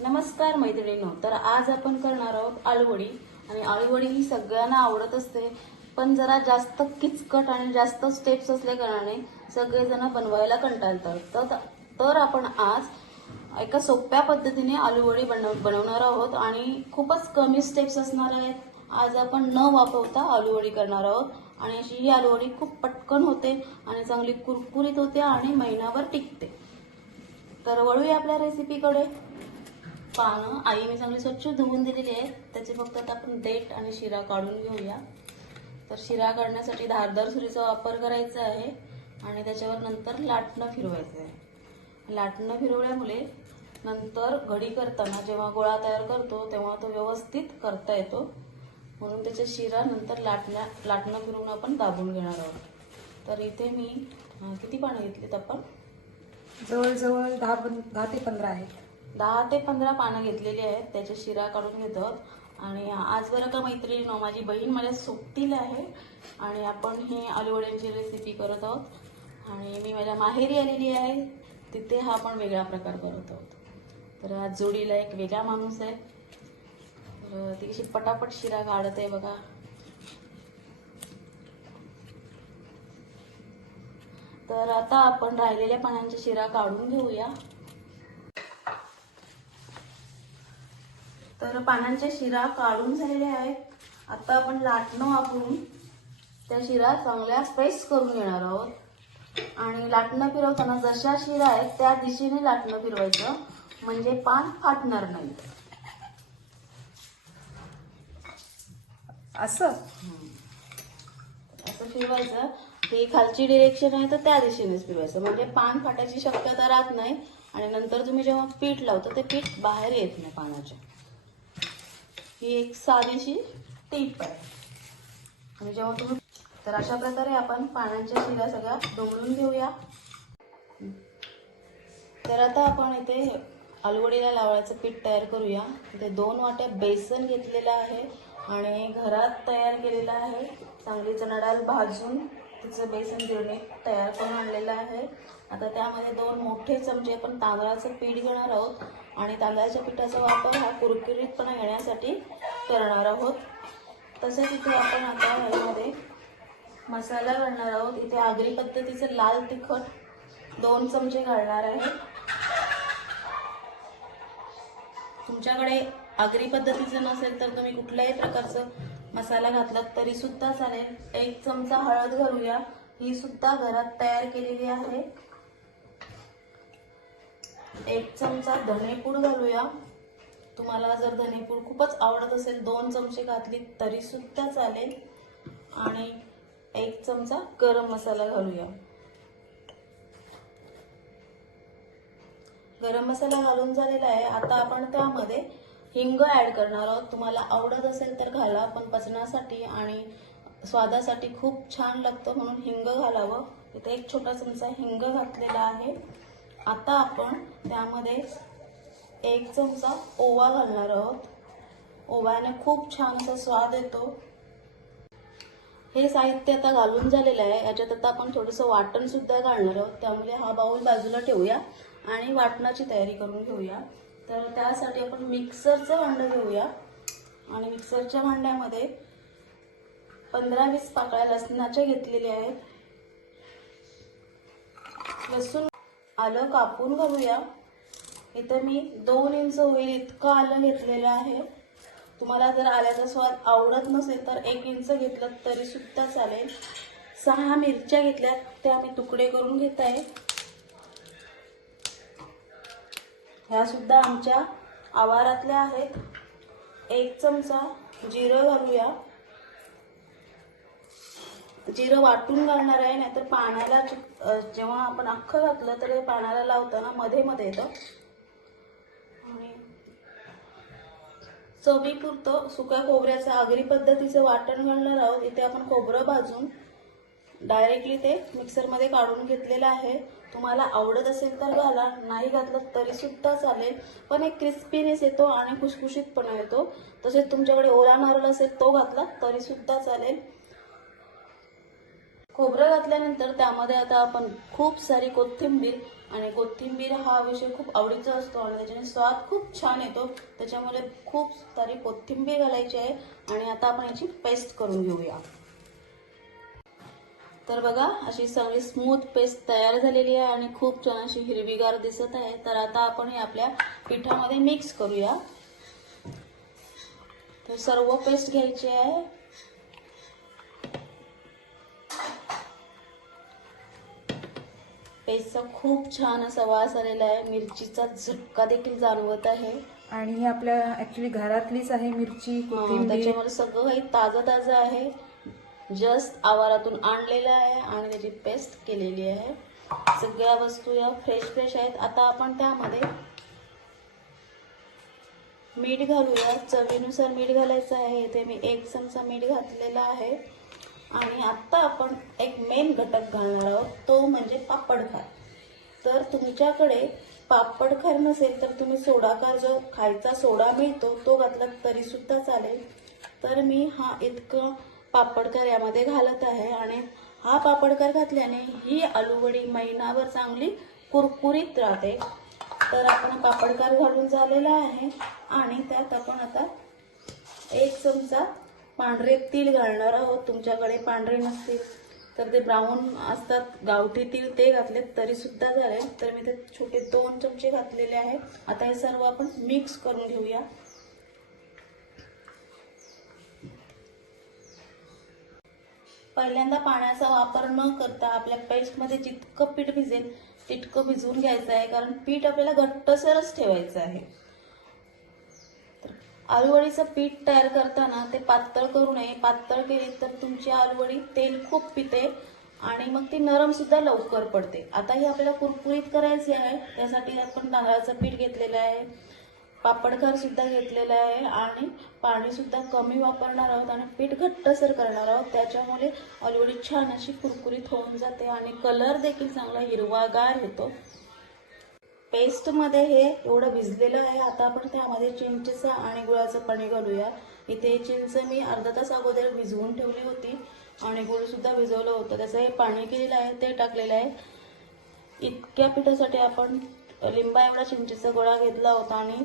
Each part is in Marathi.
नमस्कार मैत्रिणींनो तर आज आपण करणार आहोत आळूवडी. आणि आळूवडी ही सगळ्यांना आवडत असते पण जरा जास्त किचकट आणि जास्त स्टेप्स असल्या कारणाने सगळेजण बनवायला कंटाळतात. तर तर आपण आज एका सोप्या पद्धतीने आलूवडी बनव बनवणार आहोत आणि खूपच कमी स्टेप्स असणार आहेत. आज आपण न वापरता आलूवडी करणार आहोत. आणि अशी ही आलूवडी खूप पटकन होते आणि चांगली कुरकुरीत होते आणि महिनाभर टिकते. तर वळूया आपल्या रेसिपीकडे पानं. आई मी चांगली स्वच्छ धुवून दिलेली आहे त्याचे फक्त आता आपण देठ आणि शिरा काढून घेऊया. तर शिरा काढण्यासाठी धारदार सुरीचा वापर करायचा आहे आणि त्याच्यावर नंतर लाटणं फिरवायचं आहे. लाटणं फिरवल्यामुळे नंतर घडी करताना जेव्हा गोळा तयार करतो तेव्हा तो व्यवस्थित करता येतो. म्हणून त्याच्या शिरा नंतर लाटण्या लाटणं फिरवून आपण दाबून घेणार आहोत. तर इथे मी किती पानं घेतलीत आपण? जवळजवळ दहा पं दहा ते पंधरा आहेत. दहा ते पंधरा पानं घेतलेली आहेत. त्याच्या शिरा काढून घेतो आणि आज बरं का मैत्रिणीनो माझी बहीण मला सोबतील आहे आणि आपण ही आलूवड्यांची रेसिपी करत आहोत. आणि मी माझ्या माहेरी आलेली आहे. तिथे हा आपण वेगळा प्रकार करत आहोत. तर आज जोडीला एक वेगळा माणूस आहे. तर ती कशी पटापट शिरा काढत आहे बघा. तर आता आपण राहिलेल्या पानांच्या शिरा काढून घेऊया. तर पानांच्या शिरा काढून झालेल्या आहेत. आता आपण लाटणं वापरून त्या शिरा चांगल्या प्रेस करून घेणार आहोत. आणि लाटणं फिरवताना जशा शिरा आहेत त्या दिशेने लाटणं फिरवायचं. म्हणजे पान फाटणार नाही. असं? असं फिरवायचं. ही खालची डिरेक्शन आहे तर त्या दिशेनेच फिरवायचं. म्हणजे पान फाटायची शक्यता राहत नाही. आणि नंतर तुम्ही जेव्हा पीठ लावता ते पीठ बाहेर येत नाही पानाच्या. ही एक साधीशी टीप आहे. आणि जेव्हा तुम्ही तर अशा प्रकारे आपण पाण्याच्या शिरा सगळ्या डोंगळून घेऊया. तर आता आपण इथे आलुवडीला लावायचं पीठ तयार करूया. इथे दोन वाट्या बेसन घेतलेलं आहे आणि घरात तयार केलेलं आहे. चांगली चणा डाळ भाजून तिचं बेसन गिरणी तयार करून आणलेलं आहे. आता त्यामध्ये दोन मोठे चमचे आपण तांदळाचं पीठ घेणार आहोत आणि तांदळाच्या पिठाचा वापर हा कुरकुरीतपणा येण्यासाठी करणार आहोत. तसेच इथे आपण आता ह्यामध्ये मसाला घालणार आहोत. इथे आगरी पद्धतीचं लाल तिखट दोन चमचे घालणार आहे. तुमच्याकडे आगरी पद्धतीचं नसेल तर तुम्ही कुठल्याही प्रकारचं मसाला घातलात तरी सुद्धा चालेल. एक चमचा हळद घालूया. ही सुद्धा घरात तयार केलेली आहे. एक चमचा धनेपूड घालूया. तुम्हाला जर धनेपूड खूपच आवडत असेल दोन चमचे घातली तरी सुद्धा चालेल. आणि एक चमचा गरम मसाला घालूया. गरम मसाला घालून झालेला आहे. आता आपण त्यामध्ये हिंग ऍड करणार आहोत. तुम्हाला आवडत असेल तर घाला पण पचनासाठी आणि स्वादासाठी खूप छान लागतं म्हणून हिंग घालावं. इथे एक छोटा चमचा हिंग घातलेला आहे. आता आपण त्यामध्ये एक चमचा ओवा घालणार आहोत. ओव्याने खूप छान असा स्वाद येतो. हे साहित्य आता घालून झालेलं आहे. याच्यात आता आपण थोडंसं वाटणसुद्धा घालणार आहोत. त्यामुळे हा बाऊल बाजूला ठेवूया आणि वाटणाची तयारी करून घेऊया. तर त्यासाठी आपण मिक्सरचं भांडं घेऊया. आणि मिक्सरच्या भांड्यामध्ये पंधरा वीस पाकळ्या लसणाच्या घेतलेल्या आहेत. लसूण आलं कापून घालूया. इथं मी दोन इंच होईल इतकं आलं घेतलेलं आहे. तुम्हाला जर आल्याचा स्वाद आवडत नसेल तर एक इंच घेतलं तरी सुद्धा चालेल. सहा मिरच्या घेतल्यात त्या मी तुकडे करून घेत आहे. ह्या सुद्धा आमच्या आवारातल्या आहेत. एक चमचा जिरं घालूया. जिरं वाटून घालणार आहे नाहीतर पाण्याला जेव्हा आपण अख्खं घातलं तर हे पाण्याला लावताना मध्ये मध्ये येतं. आणि चवीपुरतं सुक्या खोबऱ्याचं आगरी पद्धतीचं वाटण घालणार आहोत. इथे आपण खोबरं भाजून डायरेक्टली ते मिक्सरमध्ये काढून घेतलेलं आहे. तुम्हाला आवडत असेल तर घाला नाही घातलं तरीसुद्धा चालेल. पण एक क्रिस्पीनेस येतो आणि खुशखुशीतपणा येतो. तसेच तुमच्याकडे ओला नारळ असेल तो घातला तरीसुद्धा चालेल. खोबरं घातल्यानंतर त्यामध्ये आता आपण खूप सारी कोथिंबीर आणि कोथिंबीर हा विषय खूप आवडीचा असतो आणि त्याच्याने स्वाद खूप छान येतो. त्याच्यामुळे खूप सारी कोथिंबीर घालायची आहे आणि आता आपण याची पेस्ट करून घेऊया. तर बघा अशी सगळी स्मूथ पेस्ट तयार झालेली आहे आणि खूप छान अशी हिरवीगार दिसत आहे. तर आता आपण हे आपल्या पिठामध्ये मिक्स करूया. तर सर्व पेस्ट घ्यायची आहे. पेस्टचा खूप छान असा वास आलेला आहे. मिरचीचा झटका देखील जाणवत आहे. आणि ही आपल्या ऍक्च्युली घरातलीच आहे मिरची त्याच्यामध्ये सगळं काही ताजं ताजं आहे. जस्ट आवारातून आणलेलं आहे आणि त्याची पेस्ट केलेली आहे. सगळ्या वस्तू या फ्रेश फ्रेश आहेत. आता आपण त्यामध्ये मीठ घालूया. चवीनुसार मीठ घालायचं आहे. इथे मी एक चमचा मीठ घातलेला आहे. आणि आत्ता आपण एक मेन घटक घालणार आहोत तो म्हणजे पापडखार तर तुमच्याकडे पापडखार नसेल तर तुम्ही सोडाखार जो खायचा सोडा मिळतो तो घातला तरी सुद्धा चालेल. तर मी हा इतकं पापडकार यामध्ये घालत आहे आणि हा पापडकार घातल्याने ही आलूवडी महिनाभर चांगली कुरकुरीत राहते. तर आपण पापडकार घालून झालेला आहे आणि त्यात आपण आता एक चमचा पांढरे तीळ घालणार आहोत. तुमच्याकडे पांढरे नसतील तर ते ब्राऊन असतात. गावठी तीळ ते घातलेत तरी सुद्धा झाले तर मी ते छोटे दोन चमचे घातलेले आहेत. आता हे सर्व आपण मिक्स करून घेऊया. पहिल्यांदा पाण्याचा वापर न करता आपल्या पेस्टमध्ये जितकं पीठ भिजेल तितकं भिजवून घ्यायचं आहे. कारण पीठ आपल्याला घट्टसरच ठेवायचं आहे. आलूवडीचं पीठ तयार करताना ते पातळ करू नये. पातळ केली तर तुमची आलूवडी तेल खूप पिते आणि मग ती नरम सुद्धा लवकर पडते. आता ही आपल्याला कुरकुरीत करायची आहे. त्यासाठी आपण तांदळाचं पीठ घेतलेलं आहे. पापडखार सुद्धा घेतलेलं आहे आणि पाणी सुद्धा कमी वापरणार आहोत आणि पीठ घट्टसर करणार आहोत. त्याच्यामुळे आलूवडी छान अशी कुरकुरीत होऊन जाते आणि कलर देखील चांगला हिरवागार येतो पेस्टमध्ये हे एवढं भिजलेलं आहे आता आपण त्यामध्ये चिंचेचं आणि गुळाचं पाणी घालूया. इथे चिंच मी अर्धा तास अगोदर भिजवून ठेवली होती आणि गुळसुद्धा भिजवलं होतं. त्याचं हे पाणी केलेलं आहे ते टाकलेलं आहे. इतक्या पिठासाठी आपण लिंबा एवढा चिंचेचा गोळा घेतला होता आणि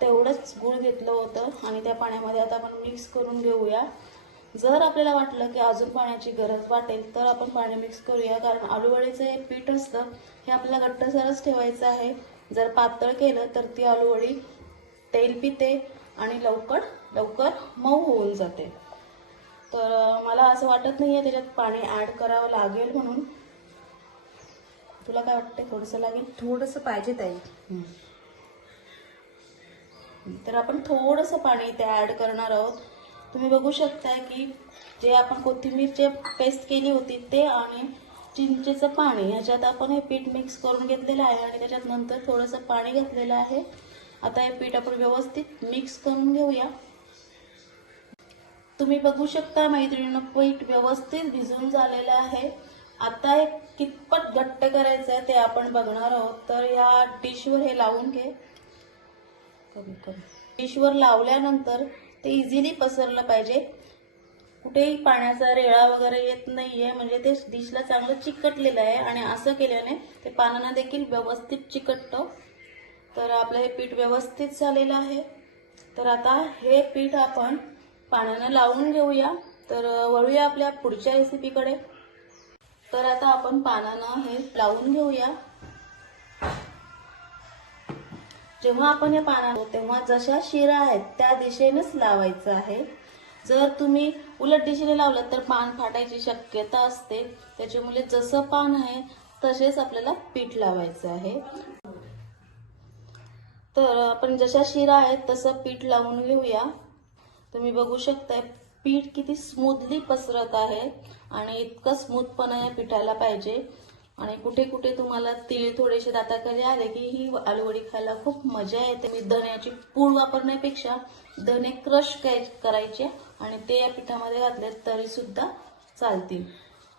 तेवढंच गुळ घेतलं होतं आणि त्या पाण्यामध्ये आता आपण मिक्स करून घेऊया. जर आपल्याला वाटलं की अजून पाण्याची गरज वाटेल तर आपण पाणी मिक्स करूया कारण आलूवडीचं हे पीठ असतं हे आपल्याला घट्टसरच ठेवायचं आहे. जर पातळ केलं तर ती आलूवडी तेल पिते आणि लवकर लवकर मऊ होऊन जाते. तर मला असं वाटत नाही आहे त्याच्यात पाणी ॲड करावं लागेल म्हणून. तुला काय वाटतंय? थोडंसं लागेल? थोडस पाहिजे ताई. तर आपण थोडंसं पाणी इथे ॲड करणार आहोत. तुम्ही बघू शकताय की जे आपण कोथिंबीरचे पेस्ट केली होती ते आणि चिंचेचं पाणी ह्याच्यात आपण हे पीठ मिक्स करून घेतलेलं आहे आणि त्याच्यात नंतर थोडंसं पाणी घातलेलं आहे. आता हे पीठ आपण व्यवस्थित मिक्स करून घेऊया. तुम्ही बघू शकता मैत्रिणीनं पीठ व्यवस्थित भिजून झालेलं आहे. आता हे कितपत घट्ट करायचं आहे ते आपण बघणार आहोत. तर या डिशवर हे लावून घे. कमी कमी. डिशवर लावल्यानंतर ते इझिली पसरलं पाहिजे. कुठेही पाण्याचा रेळा वगैरे येत नाहीये. म्हणजे ते डिशला चांगलं चिकटलेलं आहे आणि असं केल्याने ते पानांना देखील व्यवस्थित चिकटतं. तर आपलं हे पीठ व्यवस्थित झालेलं आहे. तर आता हे पीठ आपण पाण्यानं लावून घेऊया. तर वळूया आपल्या पुढच्या रेसिपीकडे तर आता आपण पानानं हे लावून घेऊया. जेव्हा आपण हे पाना तेव्हा जशा शिरा आहेत त्या दिशेनेच लावायचं आहे. जर तुम्ही उलट दिशेने लावलं तर पान फाटायची शक्यता असते. त्याच्यामुळे जसं पान आहे तसेच आपल्याला पीठ लावायचं आहे. तर आपण जशा शिरा आहेत तसं पीठ लावून घेऊया. तुम्ही बघू शकताय पीठ किती स्मूथली पसरत आहे आणि इतकं स्मूथपणा या पिठाला पाहिजे. आणि कुठे कुठे तुम्हाला तीळ थोडेसे दाताखाली आले की ही आलूवडी खायला खूप मजा येते. मी धण्याची पूड वापरण्यापेक्षा धणे क्रश करायचे आणि ते या पिठामध्ये घातले तरी सुद्धा चालतील.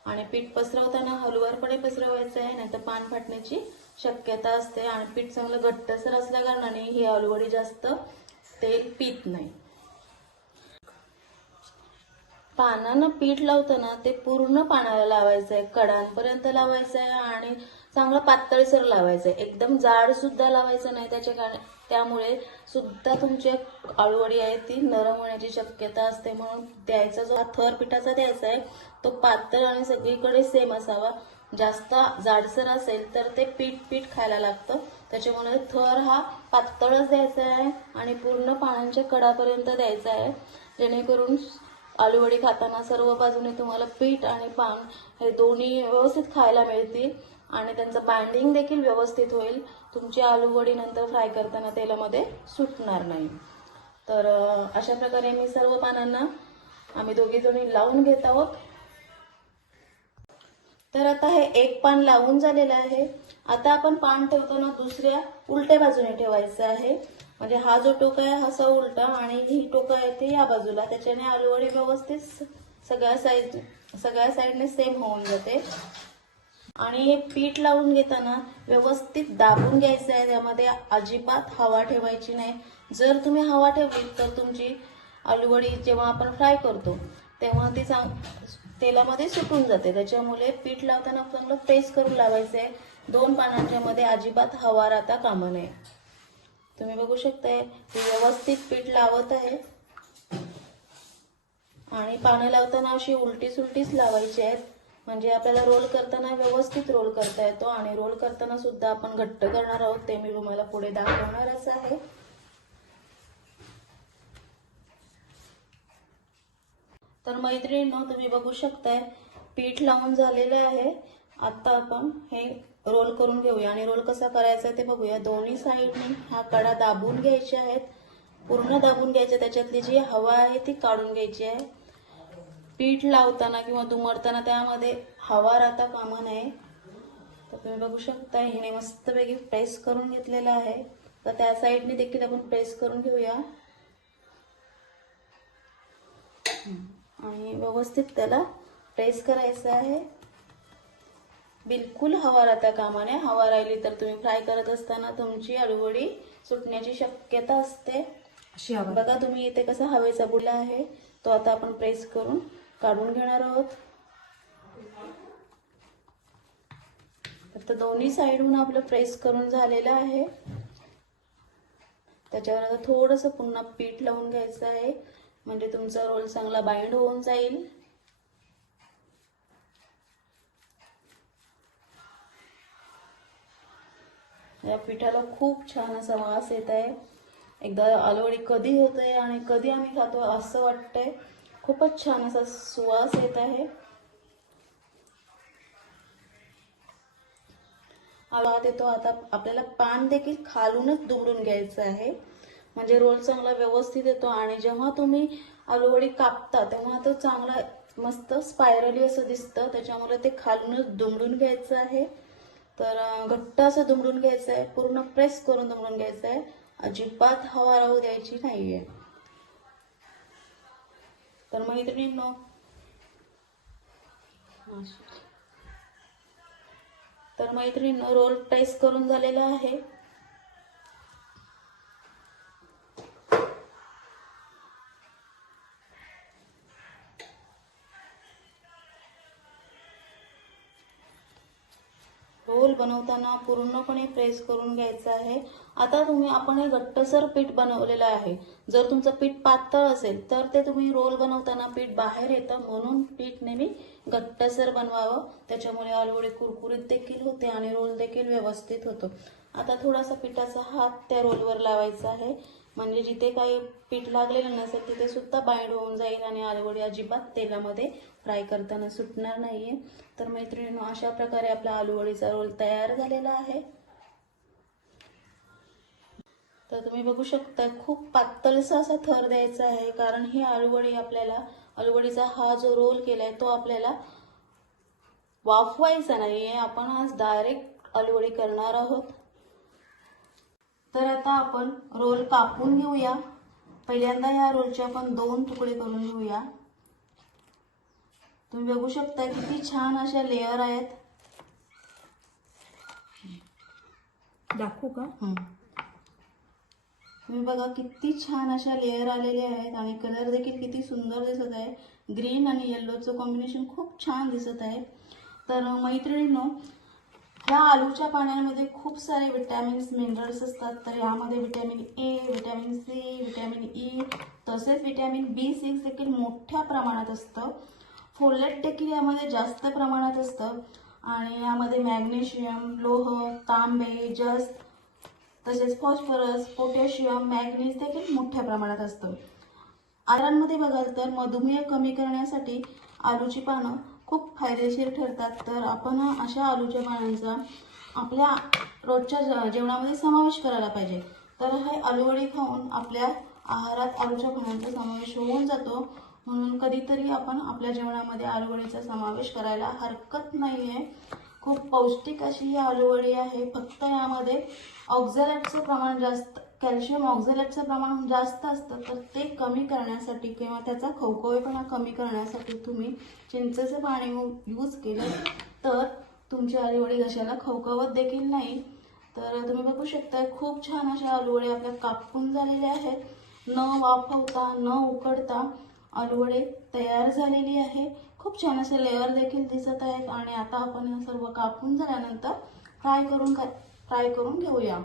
आणि पीठ पसरवताना हलवारपणे पसरवायचं आहे नाही तर पान फाटण्याची शक्यता असते. आणि पीठ चांगलं घट्टसर असल्या कारणाने ही आलूवडी जास्त तेल पित नाही. पानांना पीठ लावतं ना ते पूर्ण पानाला लावायचं आहे कडांपर्यंत लावायचं आहे आणि चांगलं पातळसर लावायचं आहे एकदम जाड सुद्धा लावायचं नाही त्याच्या कारण त्यामुळे सुद्धा तुमची आळूवडी आहे ती नरम होण्याची शक्यता असते म्हणून द्यायचा जो हा थर पिठाचा द्यायचा आहे तो पातळ आणि सगळीकडे सेम असावा. जास्त जाडसर असेल तर ते पीठ पीठ खायला लागतं. त्याच्यामुळे थर हा पातळच द्यायचा आहे आणि पूर्ण पानांच्या कडापर्यंत द्यायचा आहे जेणेकरून आलूवडी खाताना सर्व बाजूने तुम्हाला पीठ आणि पान हे दोन्ही व्यवस्थित खायला मिळतील आणि त्यांचं बाइंडिंग देखील व्यवस्थित होईल. तुमची आलूवडी नंतर फ्राय करताना तेलामध्ये सुटणार नाही. तर अशा प्रकारे मी सर्व पानांना आम्ही दोघी जणी लावून घेत आहोत. तर आता हे एक पान लावून झालेलं आहे. आता आपण पान ठेवताना दुसऱ्या उलट्या बाजूने ठेवायचं आहे. म्हणजे हा जो टोका आहे हा असा उलटा आणि ही टोका आहे ते या बाजूला. त्याच्याने आलूवडी व्यवस्थित सगळ्या साईड सगळ्या साईडने सेम होऊन जाते. आणि हे पीठ लावून घेताना व्यवस्थित दाबून घ्यायचं आहे. त्यामध्ये अजिबात हवा ठेवायची नाही. जर तुम्ही हवा ठेवली तर तुमची आलूवडी जेव्हा आपण फ्राय करतो तेव्हा ती चांग तेलामध्ये सुटून जाते. त्याच्यामुळे पीठ लावताना चांगलं प्रेस करून लावायचं आहे दोन पानांच्या मध्ये अजिबात हवा राहता कामा नये. तुम्ही बघू शकताय मी व्यवस्थित पीठ लावत आहे. आणि पानं लावताना अशी उलटी सुलटीच लावायची आहेत. म्हणजे आपल्याला रोल करताना व्यवस्थित रोल करता येतो आणि रोल करताना सुद्धा आपण घट्ट करणार आहोत ते मी तुम्हाला पुढे दाखवणारच आहे. तर मैत्रिणी तुम्ही बघू शकताय पीठ लावून झालेलं आहे. आता आपण हे रोल करून घेऊया आणि रोल कसा करायचा ते बघूया. दोन्ही साईडने हा कडा दाबून घ्यायचे आहेत. पूर्ण दाबून घ्यायचे. त्याच्यातली जी हवा आहे ती काढून घ्यायची आहे. पीठ लावताना किंवा दुमडताना त्यामध्ये हवा राहता कामा नये. तर तुम्ही बघू शकता हिने मस्तपैकी प्रेस करून घेतलेला आहे. तर त्या साईडने देखील आपण प्रेस करून घेऊया. आणि व्यवस्थित त्याला प्रेस करायचं आहे. बिलकुल हवा राहता कामा नये. हवा राहिली तर तुम्ही फ्राय करत असताना तुमची अळूवडी सुटण्याची शक्यता असते. अशी हवा बघा तुम्ही इथे कसा हवेचा बुडला आहे. तो आता आपण प्रेस करून काढून घेणार आहोत. तर दोन्ही साईडहून आपलं प्रेस करून झालेलं आहे. त्याच्यावर आता थोडंसं पुन्हा पीठ लावून घ्यायचं आहे. म्हणजे तुमचा रोल चांगला बाइंड होऊन जाईल. या पिठाला खूप छान असा वास येत आहे. एकदा आलूवडी कधी होते आणि कधी आम्ही खातो असं वाटतंय. खूपच छान असा सुवास येत आहे. आवाज येतो आता आपल्याला पान देखील खालूनच दुमडून घ्यायचं आहे. म्हणजे रोल चांगला व्यवस्थित येतो आणि जेव्हा तुम्ही आलूवडी कापता तेव्हा तो चांगला मस्त स्पायरली असं दिसतं. त्याच्यामुळे ते खालूनच दुमडून घ्यायचं आहे. तर घट्ट असं दुमडून घ्यायचं आहे पूर्ण प्रेस करून दुमडून घ्यायचं आहे अजिबात हवा राहू द्यायची नाही आहे तर मैत्रिणींनो तर मैत्रिणींनो रोल प्रेस करून झालेला आहे. रोल बनवताना पूर्णपणे प्रेस करून घ्यायचं आहे. आता तुम्ही आपण हे घट्टसर पीठ बनवलेलं आहे. जर तुमचं पीठ पातळ असेल तर ते तुम्ही रोल बनवताना पीठ बाहेर येतं. म्हणून पीठ नेहमी घट्टसर बनवावं. त्याच्यामुळे आलूवडी कुरकुरीत देखील होते आणि रोल देखील व्यवस्थित होतो. आता थोडासा पिठाचा हात त्या रोलवर लावायचा आहे. म्हणजे जिथे काही पीठ लागलेलं नसेल तिथे सुद्धा बाइंड होऊन जाईल आणि आलूवडी अजिबात तेलामध्ये फ्राय करताना सुटणार नाहीये. तर मैत्रिणींनो अशा प्रकारे आपला आलूवडीचा रोल तयार झालेला आहे. तर तुम्ही बघू शकता खूप पातळसा असा थर द्यायचा आहे कारण ही आलूवडी आपल्याला आलूवडीचा हा जो रोल केलाय तो आपल्याला वाफवायचा नाहीये. आपण आज डायरेक्ट आलूवडी करणार आहोत. तर आता आपण रोल कापून घेऊया. पहिल्यांदा या रोलचे आपण दोन तुकडे करून घेऊया. तुम्ही बघू शकता किती छान अशा लेअर आहेत. दाखवू का? तुम्ही बघा किती छान अशा लेअर आलेल्या आहेत आणि कलर देखील किती सुंदर दिसत आहे. ग्रीन आणि येल्लोचं कॉम्बिनेशन खूप छान दिसत आहे. तर मैत्रिणींनो ह्या आलूच्या पाण्यामध्ये खूप सारे विटॅमिन्स मिनरल्स असतात. तर यामध्ये vitamin A vitamin C vitamin E तसेच विटॅमिन बी सिक्स देखील मोठ्या प्रमाणात असतं. फोलेट देखील यामध्ये जास्त प्रमाणात असतं. आणि यामध्ये मॅग्नेशियम लोह तांबे जस तसेच फॉस्फरस पोटॅशियम मॅग्नीज देखील मोठ्या प्रमाणात असतं. आहारांमध्ये बघाल तर मधुमेह कमी करण्यासाठी आलूची पानं खूप फायदेशीर ठरतात. तर आपण अशा आलूच्या पानांचा आपल्या रोजच्या जेवणामध्ये समावेश करायला पाहिजे. तर हे आलूवडी खाऊन आपल्या आहारात आलूच्या पानांचा समावेश होऊन जातो. म्हणून कधीतरी आपण आपल्या जेवणामध्ये आलूवडीचा समावेश करायला हरकत नाही आहे खूप पौष्टिक अशी ही आलूवडी आहे. फक्त यामध्ये ऑक्झॅलेटचं प्रमाण जास्त कॅल्शियम ऑक्झॅलेटचं प्रमाण जास्त असतं तर ते कमी करण्यासाठी किंवा त्याचा खवखवेपणा कमी करण्यासाठी तुम्ही चिंचेचं पाणी यूज केलं तर तुमची आलूवडी घशाला खवखवत देखील नाही. तर तुम्ही बघू शकता खूप छान अशा आलूवडी आपल्या कापून झालेल्या आहेत. न वाफवता न उकडता आलूवडे तयार झालेली आहे. खूप छान असे लेअर देखील दिसत आहेत आणि आता आपण हे सर्व कापून झाल्यानंतर फ्राय करून फ्राय करून घेऊया.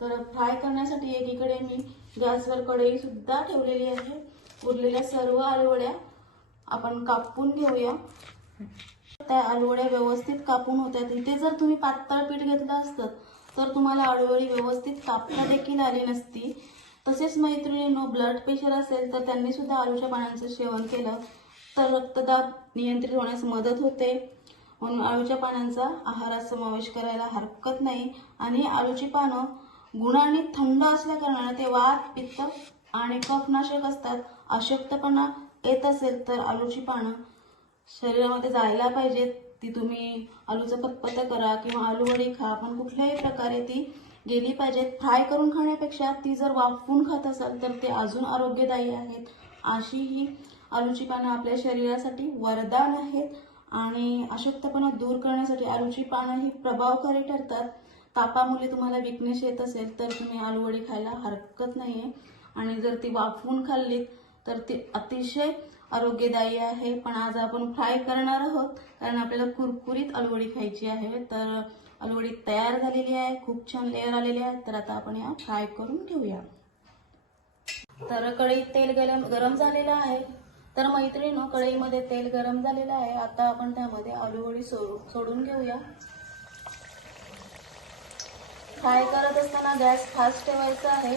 तर फ्राय करण्यासाठी एकीकडे मी गॅसवर कढई सुद्धा ठेवलेली आहे. उरलेल्या सर्व आलूवड्या आपण कापून घेऊया. त्या आलूवड्या व्यवस्थित कापून होत्या. इथे जर तुम्ही पातळ पीठ घेतलं असतं तर तुम्हाला आलूवडी व्यवस्थित कापता देखील आली नसती. तसेच मैत्रिणींनो ब्लड प्रेशर असेल तर त्यांनी सुद्धा आलूच्या पानांचं सेवन केलं तर रक्तदाब नियंत्रित होण्यास मदत होते. म्हणून आळूच्या पानांचा आहारात समावेश करायला हरकत नाही. आणि आळूची पानं गुणांनी थंड असल्याकारणाने ते वात पित्त आणि कफनाशक असतात. अशक्तपणा येत असेल तर आलूची पानं शरीरामध्ये जायला पाहिजेत. ती तुम्ही आलूचं पतपत करा किंवा आलूवडी खा. पण कुठल्याही प्रकारे ती गेली पाहिजेत फ्राय करून खाण्यापेक्षा ती जर वाफवून खात असाल तर ते अजून आरोग्यदायी आहेत. अशी ही आलूची पानं आपल्या शरीरासाठी वरदान आहेत आणि अशक्तपणा दूर करण्यासाठी आलूची पानं ही प्रभावकारी ठरतात. तापामुळे तुम्हाला विकनेस येत असेल तर तुम्ही आलूवडी खायला हरकत नाही आहे आणि जर ती वाफवून खाल्लीत तर ती अतिशय आरोग्यदायी आहे. पण आज आपण फ्राय करणार आहोत कारण आपल्याला कुरकुरीत आलूवडी खायची आहे. तर आलूवडी तयार झालेली आहे. खूप छान लेअर आलेली आहे. तर आता आपण या फ्राय करून ठेवूया तर कढईत तेल गरम गरम झालेलं आहे. तर मैत्रिणी कढईमध्ये तेल गरम झालेलं आहे. आता आपण त्यामध्ये आलूवडी सो सोडून घेऊया. फ्राय करत असताना गॅस फास्ट ठेवायचा आहे.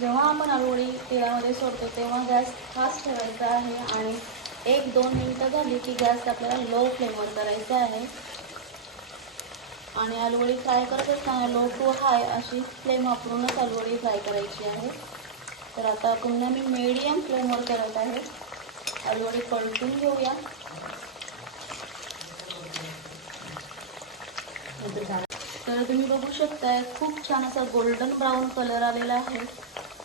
जेव्हा आपण आलूवडी तेलामध्ये सोडतो तेव्हा गॅस फास्ट ठेवायचा आहे आणि एक दोन मिनटं झाली की गॅस आपल्याला लो फ्लेमवर करायचा आहे. आणि आलूवडी फ्राय करत असताना लो टू हाय अशी फ्लेम वापरूनच आलूवडी फ्राय करायची आहे. तर आता पुन्हा मी मीडियम फ्लेमवर करत आहे. आलूवडी पलटून घेऊया. तर तुम्ही बघू शकताय खूप छान असा गोल्डन ब्राऊन कलर आलेला आहे.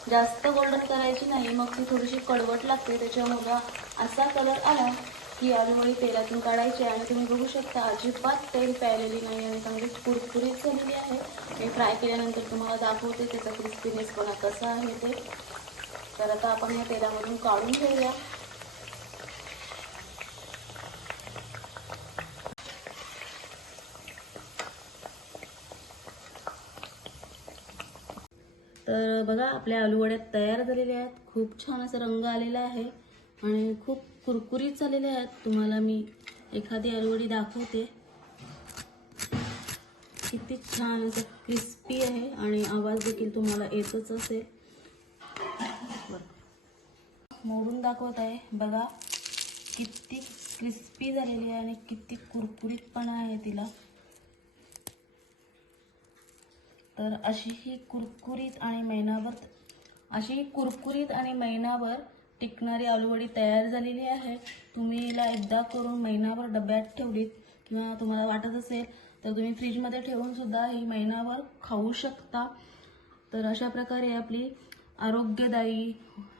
जास्त गोल्डन करायची नाही मग ती थोडीशी कडवट लागते त्याच्यामुळं असा कलर आला की आलूवडी तेलातून काढायची आहे आणि तुम्ही बघू शकता अजिबात तेल प्यायलेली नाही आणि चांगली कुरकुरीत झालेली आहे. मी फ्राय केल्यानंतर तुम्हाला दाखवते त्याचा क्रिस्पीनेसपणा कसा आहे ते. तर आता आपण या तेलामधून काढून घेऊया. तर बघा आपल्या आलूवड्या तयार झालेल्या आहेत. खूप छान असा रंग आलेला आहे. आणि खूप कुरकुरीत झालेले आहेत. तुम्हाला मी एखादी अलवडी दाखवते. किती छान असं क्रिस्पी आहे आणि आवाज देखील तुम्हाला येतच असेल. मोडून दाखवत आहे. बघा किती क्रिस्पी झालेली आहे आणि किती कुरकुरीतपणा आहे तिला. तर अशी ही कुरकुरीत आणि महिनाभर अशी ही कुरकुरीत आणि महिनाभर टिकणारी आलूवडी तयार झालेली आहे. तुम्ही हिला एकदा करून महिनाभर डब्यात ठेवलीत किंवा तुम्हाला वाटत असेल तर तुम्ही फ्रीजमध्ये ठेवूनसुद्धा ही महिनाभर खाऊ शकता. तर अशा प्रकारे आपली आरोग्यदायी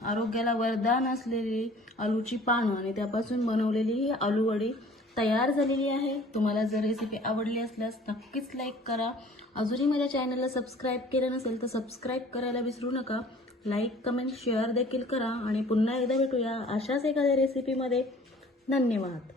आरोग्याला वरदान असलेली आलूची पानं आणि त्यापासून बनवलेली ही आलूवडी तयार झालेली आहे. तुम्हाला जर रेसिपी आवडली असल्यास नक्कीच लाईक करा. अजूनही माझ्या चॅनलला सबस्क्राईब केलं नसेल तर सबस्क्राईब करायला विसरू नका. लाईक कमेंट शेअर देखील करा. आणि पुन्हा एकदा भेटूया अशाच एखाद्या रेसिपीमध्ये धन्यवाद.